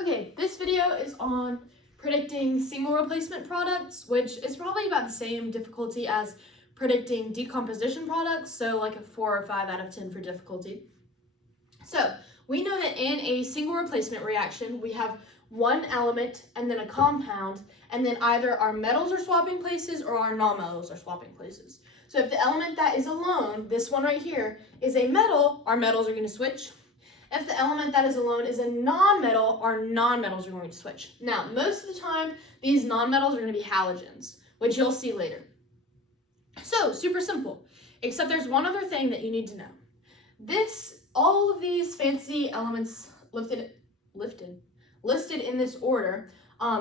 Okay, this video is on predicting single replacement products, which is probably about the same difficulty as predicting decomposition products, so like a 4 or 5 out of 10 for difficulty. So we know that in a single replacement reaction, we have one element and then a compound, and then either our metals are swapping places or our non-metals are swapping places. So if the element that is alone, this one right here, is a metal, our metals are going to switch. If the element that is alone is a non-metal, our non-metals are going to switch. Now, most of the time, these non-metals are going to be halogens, which you'll see later. So, super simple, except there's one other thing that you need to know. All of these fancy elements listed in this order,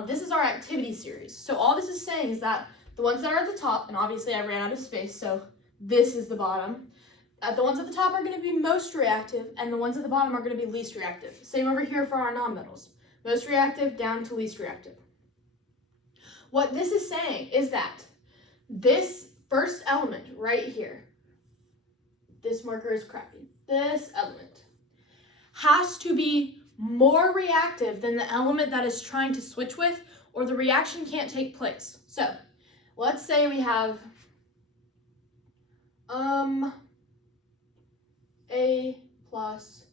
this is our activity series. So all this is saying is that the ones that are at the top, and obviously I ran out of space, so this is the bottom. The ones at the top are going to be most reactive, and the ones at the bottom are going to be least reactive. Same over here for our nonmetals. Most reactive down to least reactive. What this is saying is that this first element right here, this marker is crappy, this element has to be more reactive than the element that is trying to switch with, or the reaction can't take place. So let's say we have A plus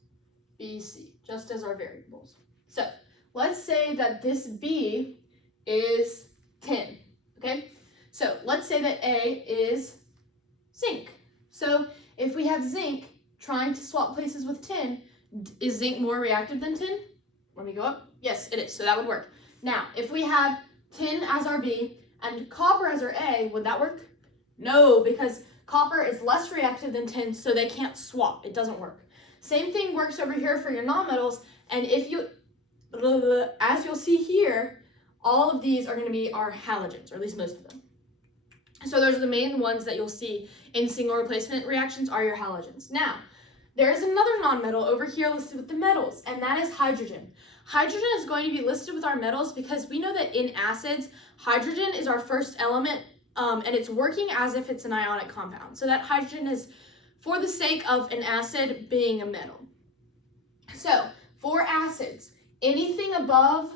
BC, just as our variables. So let's say that this B is tin, okay? So let's say that A is zinc. So if we have zinc trying to swap places with tin, is zinc more reactive than tin? Let me go up. Yes, it is, so that would work. Now, if we had tin as our B and copper as our A, would that work? No, because copper is less reactive than tin, so they can't swap. It doesn't work. Same thing works over here for your nonmetals, and as you'll see here, all of these are going to be our halogens, or at least most of them. So those are the main ones that you'll see in single replacement reactions are your halogens. Now, there is another nonmetal over here listed with the metals, and that is hydrogen. Hydrogen is going to be listed with our metals because we know that in acids, hydrogen is our first element, and it's working as if it's an ionic compound. So that hydrogen is for the sake of an acid being a metal. So for acids, anything above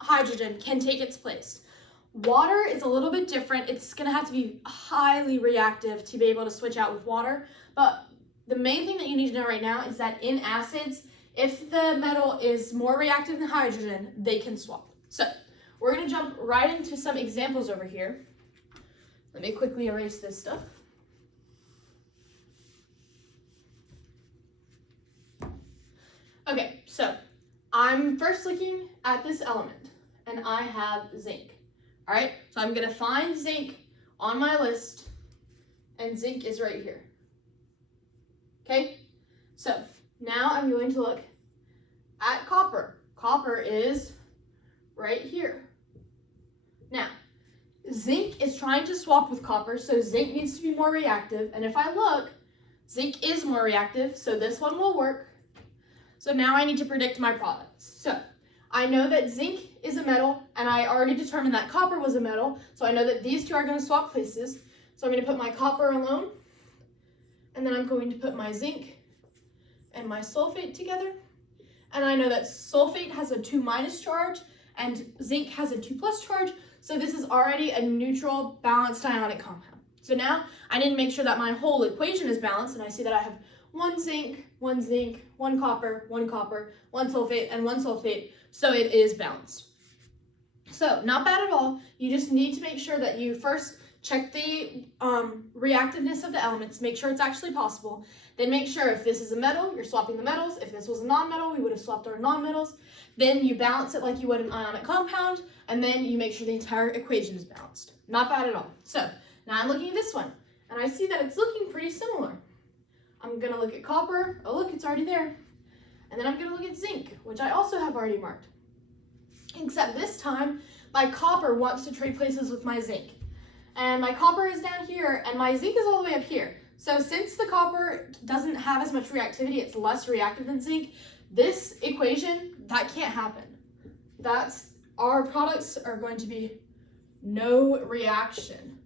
hydrogen can take its place. Water is a little bit different. It's going to have to be highly reactive to be able to switch out with water. But the main thing that you need to know right now is that in acids, if the metal is more reactive than hydrogen, they can swap. So we're going to jump right into some examples over here. Let me quickly erase this stuff. Okay, so I'm first looking at this element, and I have zinc. All right, so I'm going to find zinc on my list, and zinc is right here. Okay, so now I'm going to look at copper. Copper is right here. Now, zinc is trying to swap with copper, so zinc needs to be more reactive. And if I look, zinc is more reactive, so this one will work. So now I need to predict my products. So I know that zinc is a metal, and I already determined that copper was a metal, so I know that these two are going to swap places. So I'm going to put my copper alone, and then I'm going to put my zinc and my sulfate together. And I know that sulfate has a 2- charge, and zinc has a 2+ charge, so this is already a neutral, balanced ionic compound. So now I need to make sure that my whole equation is balanced, and I see that I have one zinc, one copper, one sulfate, and one sulfate, so it is balanced. So not bad at all. You just need to make sure that you first check the reactiveness of the elements, make sure it's actually possible, then make sure if this is a metal, you're swapping the metals. If this was a non-metal, we would have swapped our non-metals. Then you balance it like you would an ionic compound, and then you make sure the entire equation is balanced. Not bad at all. So now I'm looking at this one, and I see that it's looking pretty similar. I'm going to look at copper. Oh, look, it's already there. And then I'm going to look at zinc, which I also have already marked. Except this time, my copper wants to trade places with my zinc. And my copper is down here, and my zinc is all the way up here. So since the copper doesn't have as much reactivity, it's less reactive than zinc, this equation, that can't happen. Our products are going to be no reaction.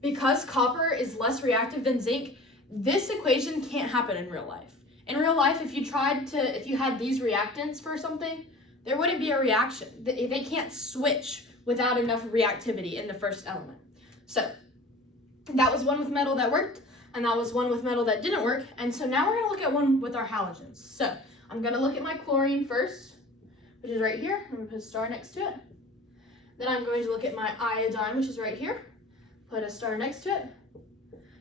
Because copper is less reactive than zinc, this equation can't happen in real life. In real life, if you had these reactants for something, there wouldn't be a reaction. They can't switch without enough reactivity in the first element. So that was one with metal that worked, and that was one with metal that didn't work. And so now we're gonna look at one with our halogens. So I'm gonna look at my chlorine first, which is right here. I'm gonna put a star next to it. Then I'm going to look at my iodine, which is right here. Put a star next to it.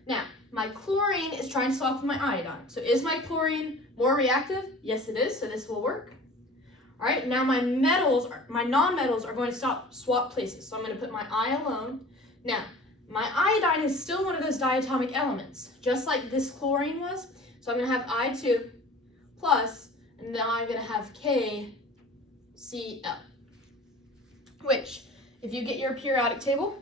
Now, my chlorine is trying to swap with my iodine. So is my chlorine more reactive? Yes, it is, so this will work. All right, now my non-metals are going to swap places. So I'm going to put my I alone. Now, my iodine is still one of those diatomic elements, just like this chlorine was. So I'm going to have I2 plus, and now I'm going to have KCl, which, if you get your periodic table,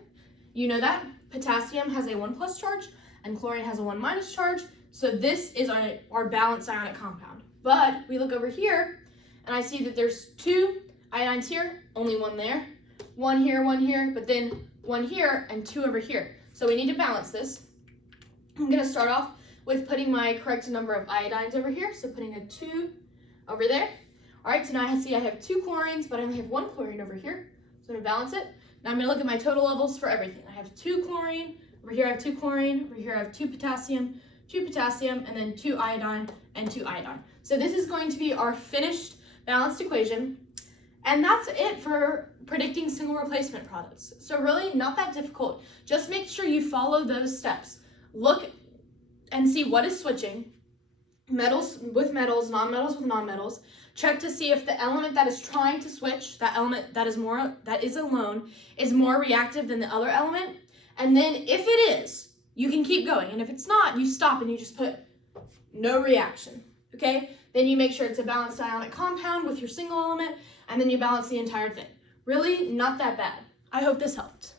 you know that potassium has a 1+ charge and chlorine has a 1- charge. So this is our balanced ionic compound. But we look over here, and I see that there's 2 iodines here, only 1 there, 1 here, but then 1 here and 2 over here. So we need to balance this. I'm going to start off with putting my correct number of iodines over here, so putting a 2 over there. All right, so now I see I have 2 chlorines, but I only have 1 chlorine over here. So I'm going to balance it. Now I'm going to look at my total levels for everything. I have 2 chlorine, over here I have 2 chlorine, over here I have 2 potassium, and then 2 iodine, and 2 iodine. So this is going to be our finished balanced equation. And that's it for predicting single replacement products. So really not that difficult. Just make sure you follow those steps. Look and see what is switching. Metals with metals, non-metals with non-metals. Check to see if the element that is trying to switch, that element that is alone, is more reactive than the other element. And then if it is, you can keep going. And if it's not, you stop and you just put no reaction, okay? Then you make sure it's a balanced ionic compound with your single element, and then you balance the entire thing. Really, not that bad. I hope this helped.